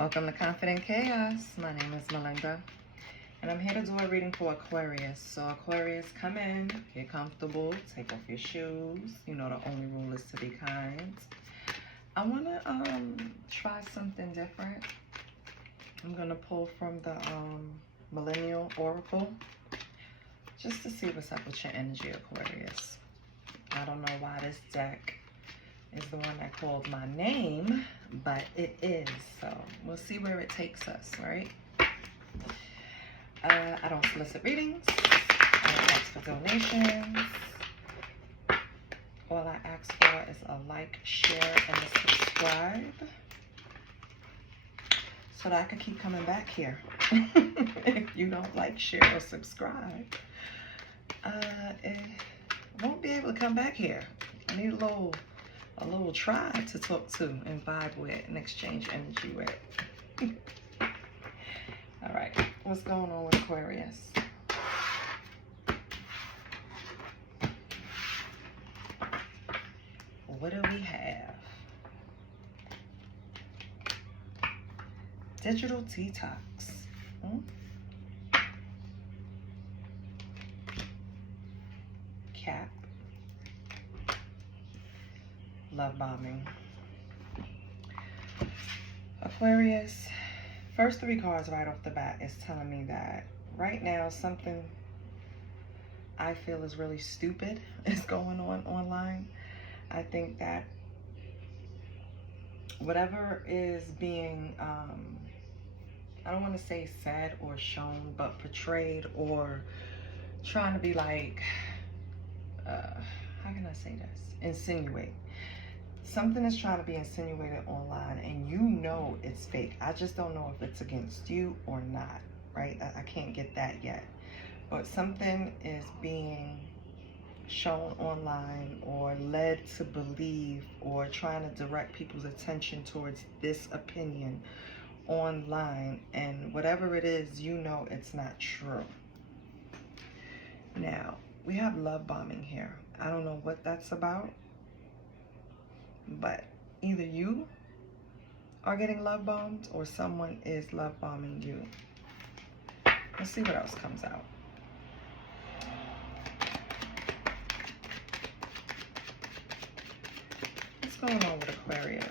Welcome to Confident Chaos. My name is Melinda, and I'm here to do a reading for Aquarius. So Aquarius, come in, get comfortable, take off your shoes. You know the only rule is to be kind. I want to try something different. I'm going to pull from the Millennial Oracle just to see what's up with your energy, Aquarius. I don't know why this deck is the one that called my name, but it is. So we'll see where it takes us, right? I don't solicit readings. I don't ask for donations. All I ask for is a like, share, and a subscribe so that I can keep coming back here. If you don't like, share, or subscribe, it won't be able to come back here. I need a little tribe to talk to and vibe with and exchange energy with. All right, what's going on with Aquarius? What do we have? Digital detox. Cap. Love bombing. Aquarius, first three cards right off the bat is telling me that right now something I feel is really stupid is going on online. I think that whatever is being, I don't want to say said or shown, but portrayed or trying to be like, how can I say this? Insinuate. Something is trying to be insinuated online and you know it's fake. I just don't know if it's against you or not, right? I can't get that yet. But something is being shown online or led to believe or trying to direct people's attention towards this opinion online. And whatever it is, you know it's not true. Now, we have love bombing here. I don't know what that's about. But either you are getting love bombed or someone is love bombing you. Let's see what else comes out. What's going on with Aquarius?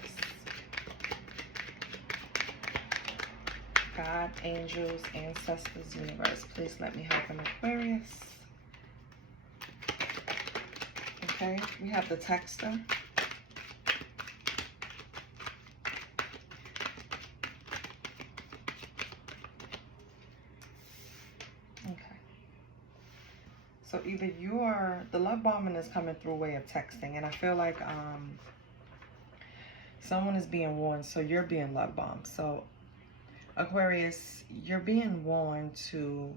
God, angels, ancestors, universe. Please let me help an Aquarius. Okay, we have the texter. So either you are, the love bombing is coming through a way of texting, and I feel like someone is being warned, so you're being love bombed. So Aquarius, you're being warned to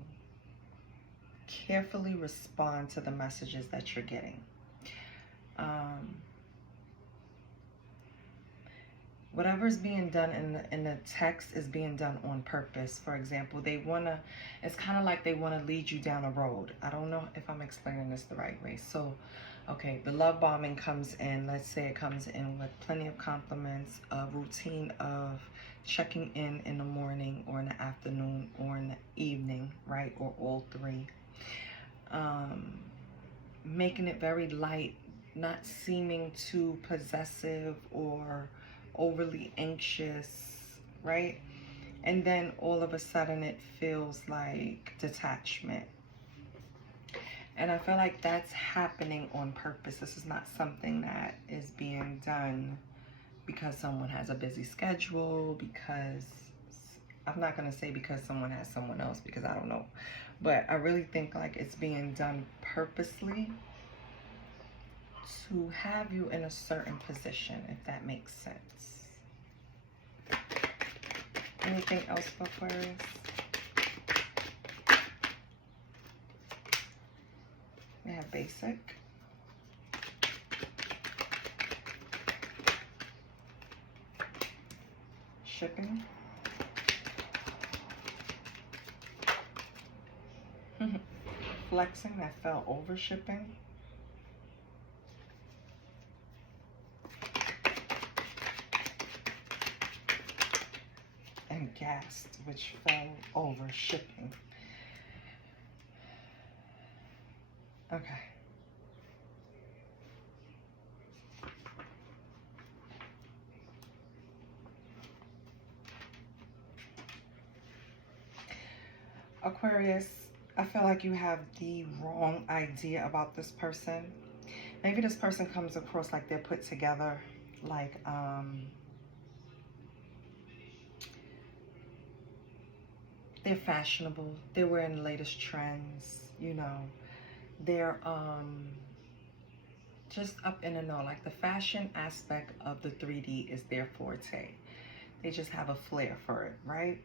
carefully respond to the messages that you're getting. Whatever is being done in the text is being done on purpose. For example, they want to, it's kind of like they want to lead you down a road. I don't know if I'm explaining this the right way. So, okay, the love bombing comes in, let's say it comes in with plenty of compliments, a routine of checking in the morning or in the afternoon or in the evening, right? Or all three. Making it very light, not seeming too possessive or overly anxious, right? And then all of a sudden it feels like detachment. And I feel like that's happening on purpose. This is not something that is being done because someone has a busy schedule, because, I'm not going to say because someone has someone else, because I don't know. But I really think like it's being done purposely to have you in a certain position, if that makes sense. Anything else for Aquarius? We have basic. Shipping. Flexing, that fell over shipping. and gassed, which fell over shipping. Okay. Aquarius, I feel like you have the wrong idea about this person. Maybe this person comes across like they're put together, like they're fashionable, they're wearing the latest trends, you know, they're just up in the know. Like the fashion aspect of the 3D is their forte. They just have a flair for it, right?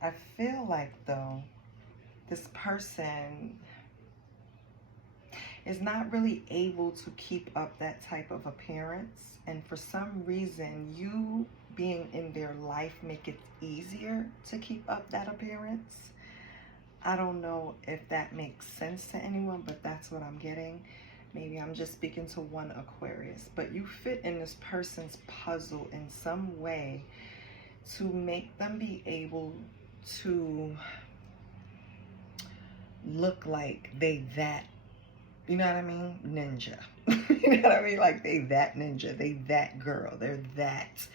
I feel like though this person is not really able to keep up that type of appearance, and for some reason you being in their life make it easier to keep up that appearance. I don't know if that makes sense to anyone, but that's what I'm getting. Maybe I'm just speaking to one Aquarius, but you fit in this person's puzzle in some way to make them be able to look like they that, you know what I mean, ninja. You know what I mean? Like they that ninja, they that girl, they're that,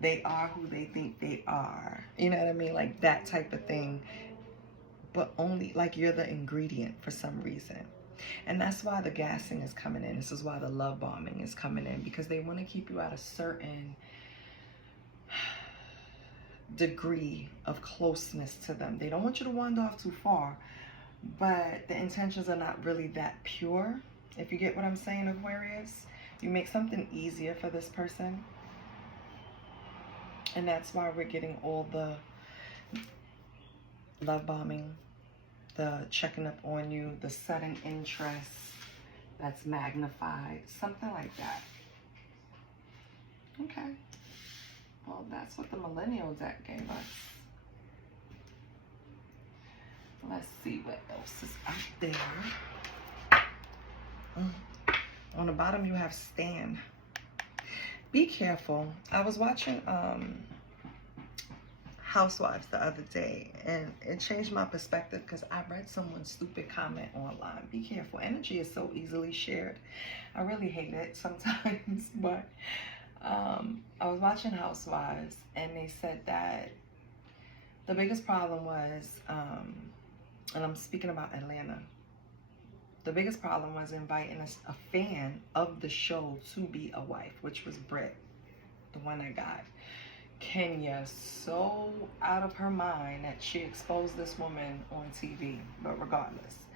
they are who they think they are. You know what I mean? Like that type of thing, but only like you're the ingredient for some reason. And that's why the gassing is coming in. This is why the love bombing is coming in, because they want to keep you at a certain degree of closeness to them. They don't want you to wander off too far, but the intentions are not really that pure. If you get what I'm saying, Aquarius, you make something easier for this person. And that's why we're getting all the love bombing, the checking up on you, the sudden interest that's magnified, something like that. Okay. Well, that's what the Millennial deck gave us. Let's see what else is out there. On the bottom, you have Stan. Be careful. I was watching Housewives the other day, and it changed my perspective because I read someone's stupid comment online. Be careful. Energy is so easily shared. I really hate it sometimes, but I was watching Housewives, and they said that the biggest problem was, and I'm speaking about Atlanta, the biggest problem was inviting a fan of the show to be a wife, which was Britt, the one that got Kenya so out of her mind that she exposed this woman on TV. But regardless,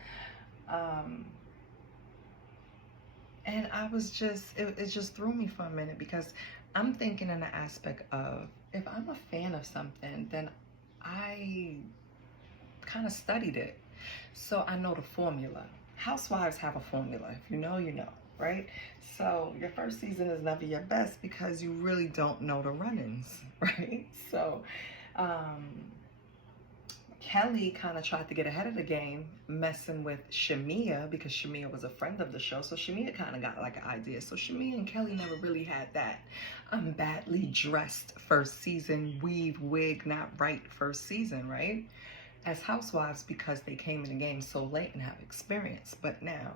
and I was just, it just threw me for a minute, because I'm thinking in the aspect of, if I'm a fan of something, then I kind of studied it, so I know the formula. Housewives have a formula. If you know, you know, right? So your first season is never your best because you really don't know the run-ins, right? So Kelly kind of tried to get ahead of the game, messing with Shamia, because Shamia was a friend of the show. So Shamia kind of got like an idea. So Shamia and Kelly never really had that badly dressed first season, weave, wig, not right first season, right? As housewives, because they came in the game so late and have experience. But now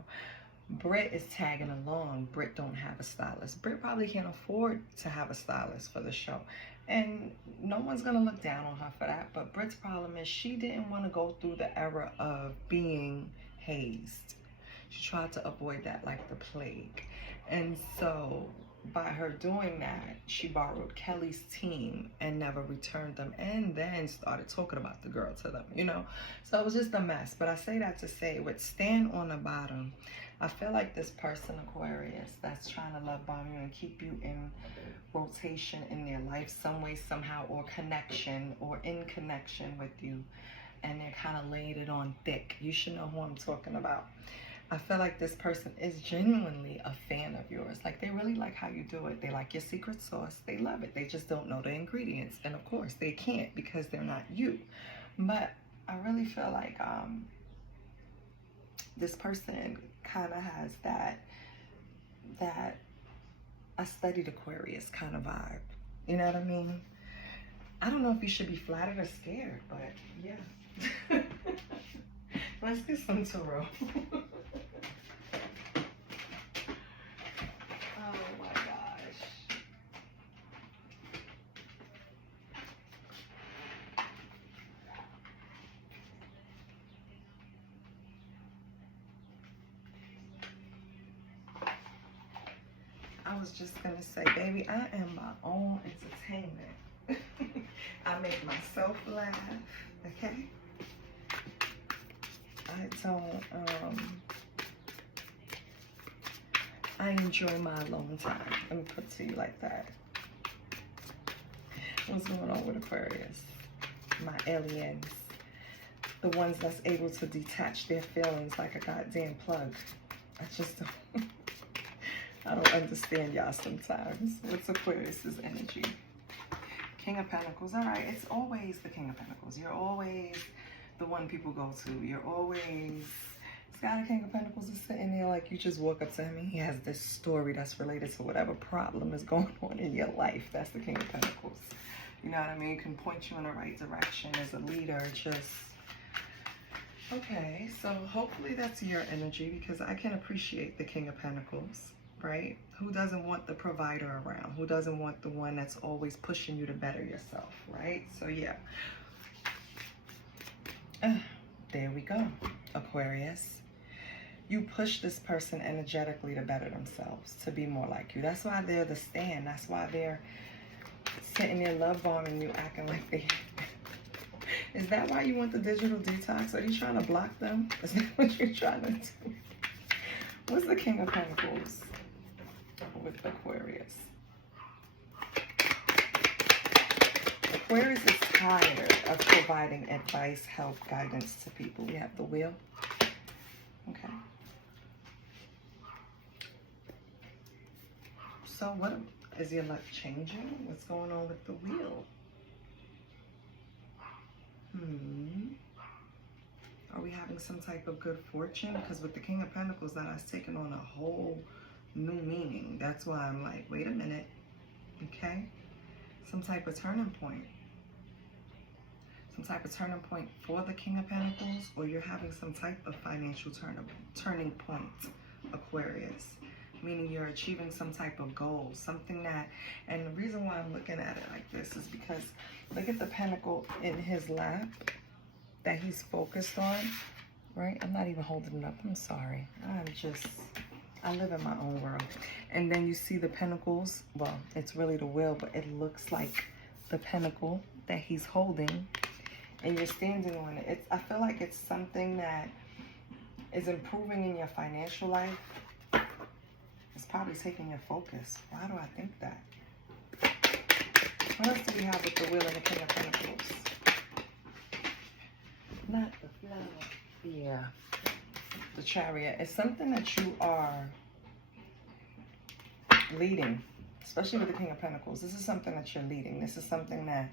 Britt is tagging along. Britt don't have a stylist. Britt probably can't afford to have a stylist for the show, and no one's gonna look down on her for that. But Britt's problem is she didn't want to go through the era of being hazed. She tried to avoid that like the plague. And so by her doing that, she borrowed Kelly's team and never returned them, and then started talking about the girl to them, you know? So it was just a mess. But I say that to say, with Stan on the bottom, I feel like this person, Aquarius, that's trying to love bomb you and keep you in rotation in their life some way, somehow, or connection, or in connection with you, and they're kind of laying it on thick. You should know who I'm talking about. I feel like this person is genuinely a fan of yours. Like, they really like how you do it. They like your secret sauce. They love it. They just don't know the ingredients. And of course, they can't because they're not you. But I really feel like this person kind of has that I studied Aquarius kind of vibe. You know what I mean? I don't know if you should be flattered or scared, but yeah. Let's get some tarot. Oh my gosh. I was just gonna say, baby, I am my own entertainment. I make myself laugh, okay? I enjoy my alone time. Let me put it to you like that. What's going on with Aquarius? My aliens. The ones that's able to detach their feelings like a goddamn plug. I just don't, I don't understand y'all sometimes. What's Aquarius's energy? King of Pentacles. All right, it's always the King of Pentacles. You're always the one people go to. You're always, this guy, the King of Pentacles, is sitting there like you just walk up to him and he has this story that's related to whatever problem is going on in your life. That's the King of Pentacles. You know what I mean? He can point you in the right direction as a leader. Just, okay, so hopefully that's your energy, because I can appreciate the King of Pentacles, right? Who doesn't want the provider around? Who doesn't want the one that's always pushing you to better yourself, right? So yeah. There we go, Aquarius. You push this person energetically to better themselves, to be more like you. That's why they're the stand. That's why they're sitting there love bombing you, acting like they... Is that why you want the digital detox? Are you trying to block them? Is that what you're trying to do? What's the King of Pentacles with Aquarius? Aquarius is tired of providing advice, help, guidance to people. We have the Wheel. Okay. So what is your luck changing? What's going on with the Wheel? Are we having some type of good fortune? Because with the King of Pentacles, that has taken on a whole new meaning. That's why I'm like, wait a minute. Okay? Some type of turning point. Some type of turning point for the King of Pentacles, or you're having some type of financial turning point, Aquarius. Meaning you're achieving some type of goal, something that, and the reason why I'm looking at it like this is because look at the pentacle in his lap that he's focused on, right? I'm not even holding it up, I'm sorry. I live in my own world. And then you see the pentacles, well, it's really the Wheel, but it looks like the pentacle that he's holding, and you're standing on it. I feel like it's something that is improving in your financial life. It's probably taking your focus. Why do I think that? What else do we have with the Wheel and the King of Pentacles? Not the flower. Yeah. The Chariot. It's something that you are leading, especially with the King of Pentacles. This is something that you're leading. This is something that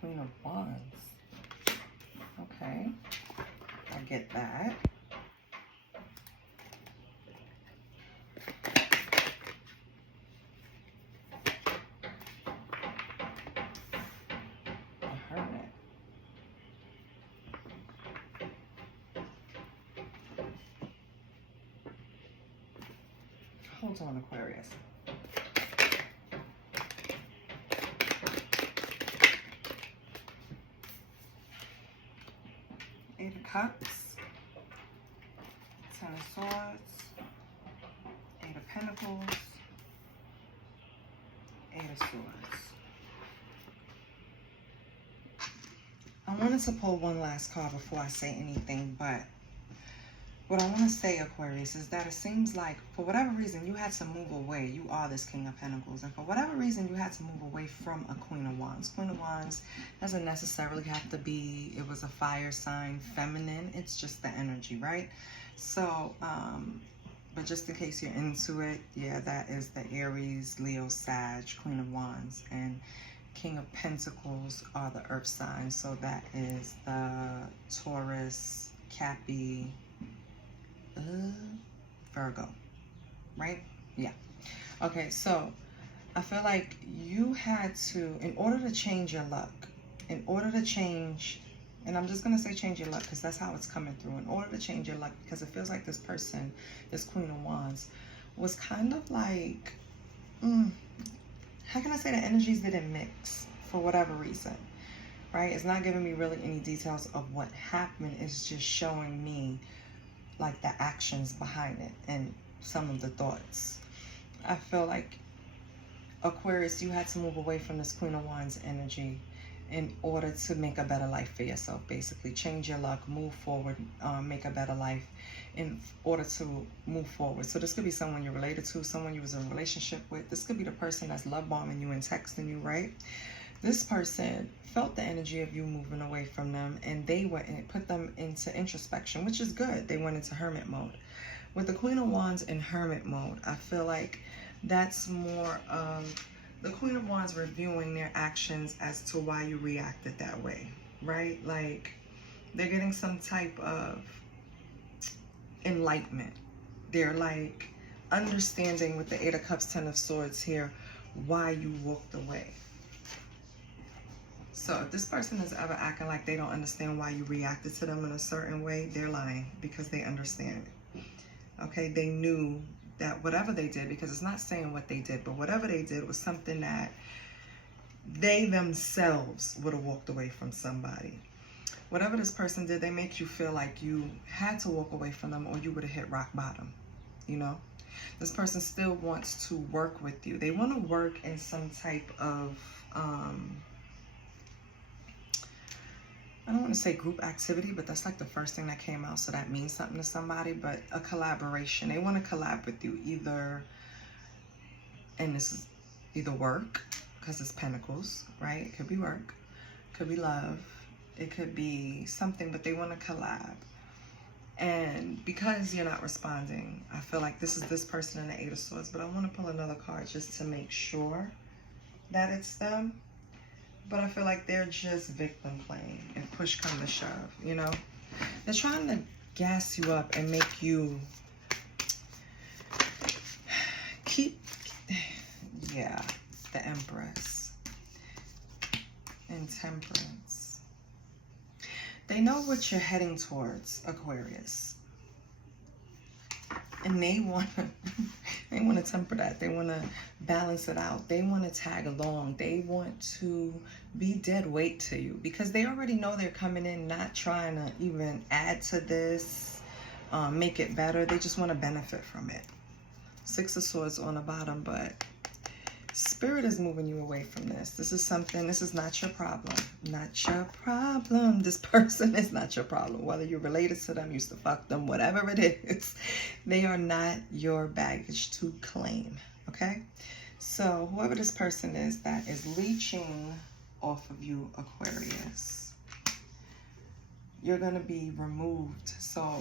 Queen of Wands. Okay, I get that. A Hermit. Hold on, Aquarius. Eight of Cups, Ten of Swords, Eight of Pentacles, Eight of Swords. I wanted to pull one last card before I say anything, but what I want to say, Aquarius, is that it seems like for whatever reason you had to move away. You are this King of Pentacles, and for whatever reason you had to move away from a Queen of Wands. Queen of Wands doesn't necessarily have to be, it was a fire sign, feminine. It's just the energy, right? So, but just in case you're into it, yeah, that is the Aries, Leo, Sag, Queen of Wands, and King of Pentacles are the earth signs. So that is the Taurus, Cappy, Virgo. right? Yeah. Okay, so I feel like you had to, in order to change your luck, in order to change, and I'm just going to say change your luck because that's how it's coming through. In order to change your luck, because it feels like this person, this Queen of Wands, was kind of like, how can I say the energies didn't mix for whatever reason, right? It's not giving me really any details of what happened. It's just showing me like the actions behind it and some of the thoughts. I feel like Aquarius, you had to move away from this Queen of Wands energy in order to make a better life for yourself, basically. Change your luck, move forward, make a better life in order to move forward. So this could be someone you're related to, someone you was in a relationship with. This could be the person that's love bombing you and texting you, right? This person felt the energy of you moving away from them, and they went and put them into introspection, which is good. They went into hermit mode. With the Queen of Wands in hermit mode, I feel like that's more the Queen of Wands reviewing their actions as to why you reacted that way, right? Like they're getting some type of enlightenment. They're like understanding with the Eight of Cups, Ten of Swords here, why you walked away. So if this person is ever acting like they don't understand why you reacted to them in a certain way, they're lying because they understand. Okay, they knew that whatever they did, because it's not saying what they did, but whatever they did was something that they themselves would have walked away from somebody. Whatever this person did, they make you feel like you had to walk away from them or you would have hit rock bottom, you know? This person still wants to work with you. They want to work in some type of, I don't want to say group activity, but that's like the first thing that came out, so that means something to somebody, but a collaboration. They want to collab with you either, and this is either work, because it's pentacles, right? It could be work, could be love, it could be something, but they want to collab. And because you're not responding, I feel like this is this person in the Eight of Swords, but I want to pull another card just to make sure that it's them. But I feel like they're just victim playing and push come to shove, you know? They're trying to gas you up and make you keep, yeah, the Empress and Temperance. They know what you're heading towards, Aquarius. And they want to temper that. They want to balance it out. They want to tag along. They want to be dead weight to you because they already know they're coming in not trying to even add to this, make it better. They just want to benefit from it. Six of Swords on the bottom, but Spirit is moving you away from this. This is something, this is not your problem. Not your problem. This person is not your problem. Whether you're related to them, used to fuck them, whatever it is, they are not your baggage to claim, okay? So whoever this person is that is leeching off of you, Aquarius, you're going to be removed. So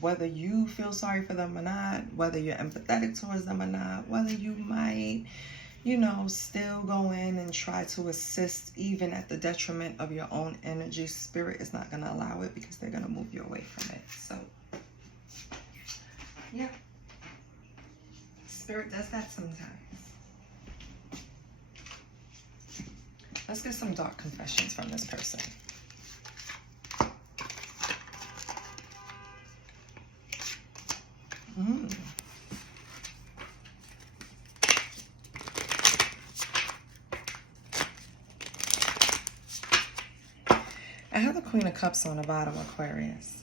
whether you feel sorry for them or not, whether you're empathetic towards them or not, whether you might, you know, still go in and try to assist even at the detriment of your own energy, Spirit is not going to allow it because they're going to move you away from it. So, yeah. Spirit does that sometimes. Let's get some dark confessions from this person. I have the Queen of Cups on the bottom, Aquarius.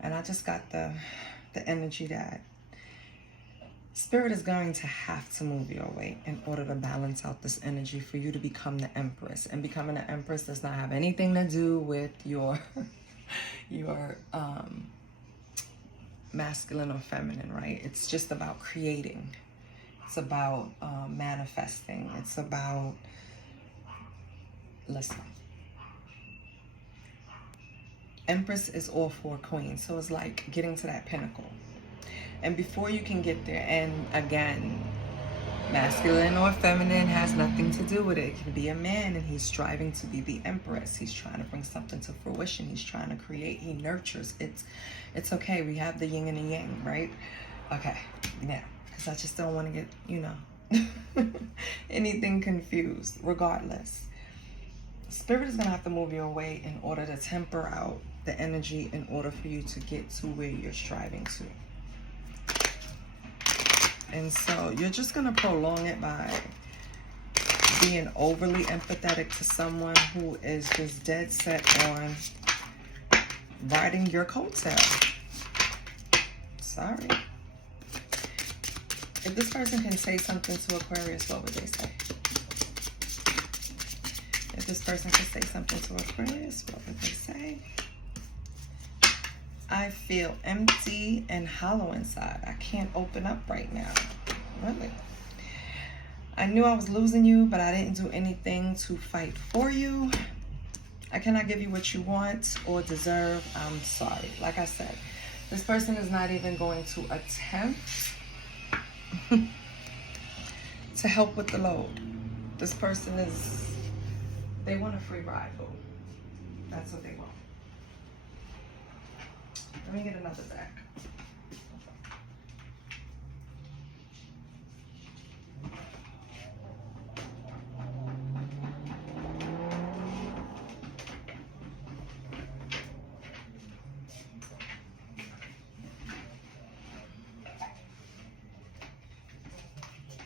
And I just got the energy that Spirit is going to have to move your way in order to balance out this energy for you to become the Empress. And becoming the Empress does not have anything to do with your masculine or feminine, right? It's just about creating. It's about manifesting. It's about, listen. Empress is all for Queen, so it's like getting to that pinnacle. And before you can get there, and again, masculine or feminine has nothing to do with it. It can be a man and he's striving to be the Empress. He's trying to bring something to fruition. He's trying to create. He nurtures. It's okay. We have the yin and the yang, right? Okay. now, because I just don't want to get, you know, anything confused. Regardless, Spirit is going to have to move your way in order to temper out the energy in order for you to get to where you're striving to. And so you're just going to prolong it by being overly empathetic to someone who is just dead set on riding your coattail. Sorry. If this person can say something to Aquarius, what would they say? If this person could say something to Aquarius, what would they say? I feel empty and hollow inside. I can't open up right now. Really? I knew I was losing you, but I didn't do anything to fight for you. I cannot give you what you want or deserve. I'm sorry. Like I said, this person is not even going to attempt to help with the load. This person is, they want a free ride, boo. That's what they want. Let me get another deck.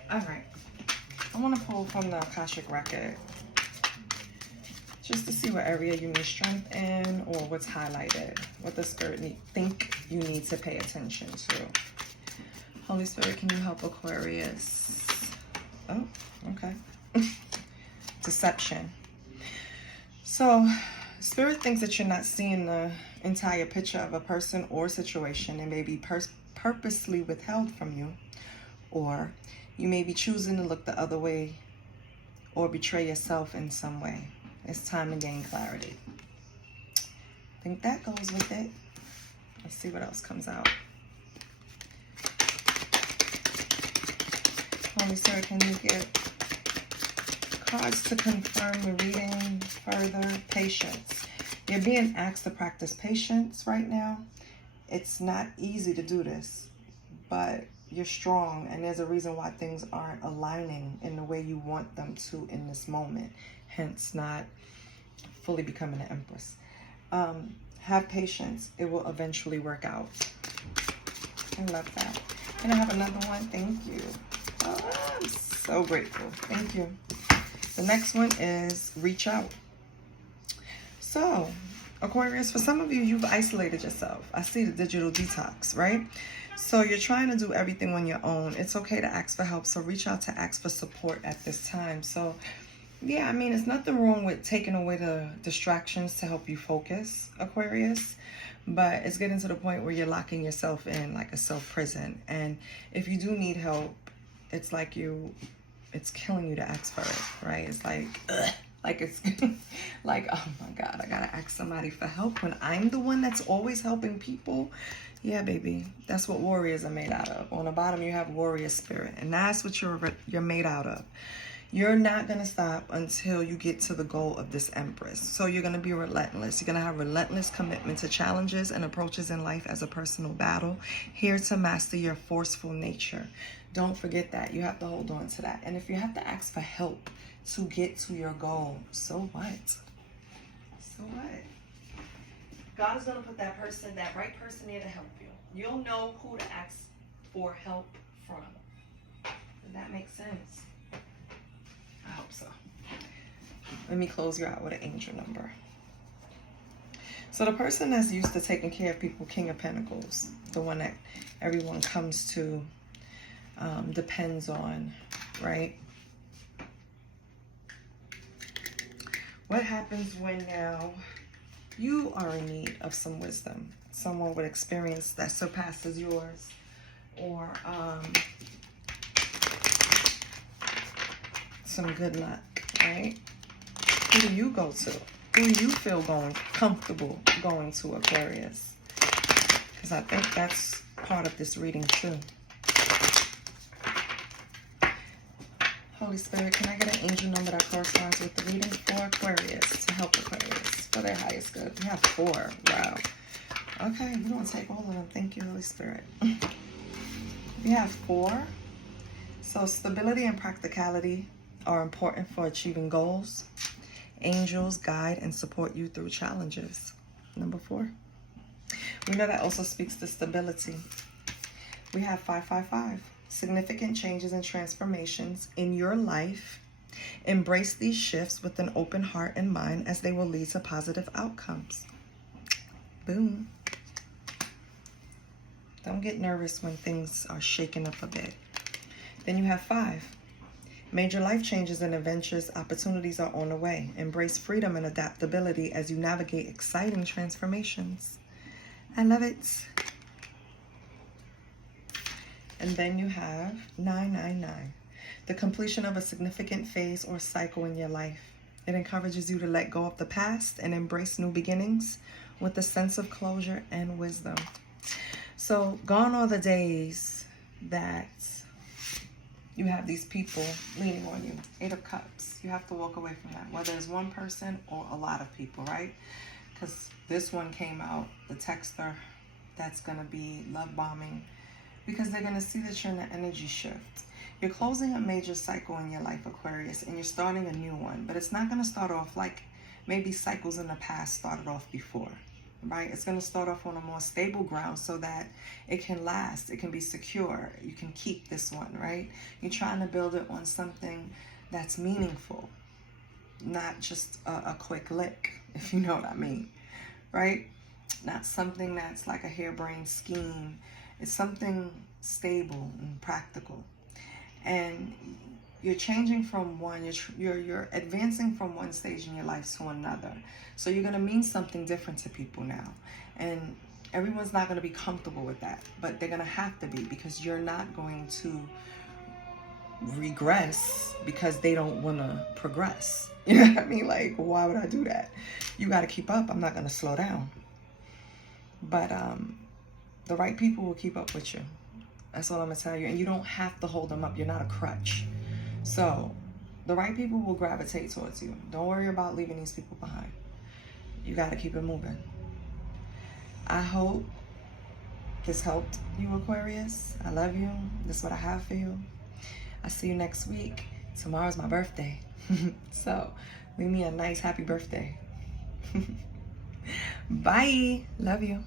All right, I want to pull from the Akashic Record just to see what area you need strength in or what's highlighted, what the Spirit think you need to pay attention to. Holy Spirit, can you help Aquarius? Oh, okay. Deception. So, Spirit thinks that you're not seeing the entire picture of a person or situation. It may be purposely withheld from you, or you may be choosing to look the other way or betray yourself in some way. It's time to gain clarity. I think that goes with it. Let's see what else comes out. Holy Spirit, can you get cards to confirm the reading further? Patience. You're being asked to practice patience right now. It's not easy to do this, but you're strong, and there's a reason why things aren't aligning in the way you want them to in this moment, hence not fully becoming an Empress. Have patience. It will eventually work out. I love that. Can I have another one? Thank you. Oh, I'm so grateful. Thank you. The next one is reach out. So, Aquarius, for some of you, you've isolated yourself. I see the digital detox, right? So you're trying to do everything on your own. It's okay to ask for help. So reach out to ask for support at this time. So yeah, I mean, it's nothing wrong with taking away the distractions to help you focus, Aquarius. But it's getting to the point where you're locking yourself in like a self-prison. And if you do need help, it's like it's killing you to ask for it, right? It's like, ugh. Like it's like, oh my God, I gotta ask somebody for help when I'm the one that's always helping people. Yeah, baby, that's what warriors are made out of. On the bottom, you have warrior spirit, and that's what you're made out of. You're not gonna stop until you get to the goal of this Empress. So you're gonna be relentless. You're gonna have relentless commitment to challenges and approaches in life as a personal battle, here to master your forceful nature. Don't forget that. You have to hold on to that. And if you have to ask for help to get to your goal, so what? So what? God is going to put that right person there to help you. You'll know who to ask for help from. Does that make sense? I hope so. Let me close you out with an angel number. So the person that's used to taking care of people, King of Pentacles, the one that everyone comes to, depends on, right? What happens when now you are in need of some wisdom, someone with experience that surpasses yours, or some good luck, right? Who do you go to? Who do you feel comfortable going to, Aquarius? Because I think that's part of this reading too. Holy Spirit, can I get an angel number that corresponds with the reading for Aquarius to help Aquarius for their highest good? We have 4. Wow. Okay, we're going to take all of them. Thank you, Holy Spirit. We have 4. So stability and practicality are important for achieving goals. Angels guide and support you through challenges. Number 4. We know that also speaks to stability. We have 555. Significant changes and transformations in your life. Embrace these shifts with an open heart and mind as they will lead to positive outcomes. Boom. Don't get nervous when things are shaking up a bit. Then you have 5. Major life changes and adventures, opportunities are on the way. Embrace freedom and adaptability as you navigate exciting transformations. I love it. And then you have 999. The completion of a significant phase or cycle in your life. It encourages you to let go of the past and embrace new beginnings with a sense of closure and wisdom. So gone are the days that you have these people leaning on you. 8 of Cups. You have to walk away from that, whether it's one person or a lot of people, right? Because this one came out, the texter that's going to be love bombing, because they're going to see that you're in an energy shift. You're closing a major cycle in your life, Aquarius, and you're starting a new one. But it's not going to start off like maybe cycles in the past started off before, right? It's going to start off on a more stable ground so that it can last. It can be secure. You can keep this one, right? You're trying to build it on something that's meaningful, not just a quick lick, if you know what I mean, right? Not something that's like a harebrained scheme. It's something stable and practical. And you're changing from one, you're advancing from one stage in your life to another. So you're going to mean something different to people now. And everyone's not going to be comfortable with that, but they're going to have to be, because you're not going to regress because they don't want to progress. You know what I mean? Like, why would I do that? You got to keep up. I'm not going to slow down. But the right people will keep up with you. That's what I'm going to tell you. And you don't have to hold them up. You're not a crutch. So the right people will gravitate towards you. Don't worry about leaving these people behind. You got to keep it moving. I hope this helped you, Aquarius. I love you. This is what I have for you. I'll see you next week. Tomorrow's my birthday. So leave me a nice happy birthday. Bye. Love you.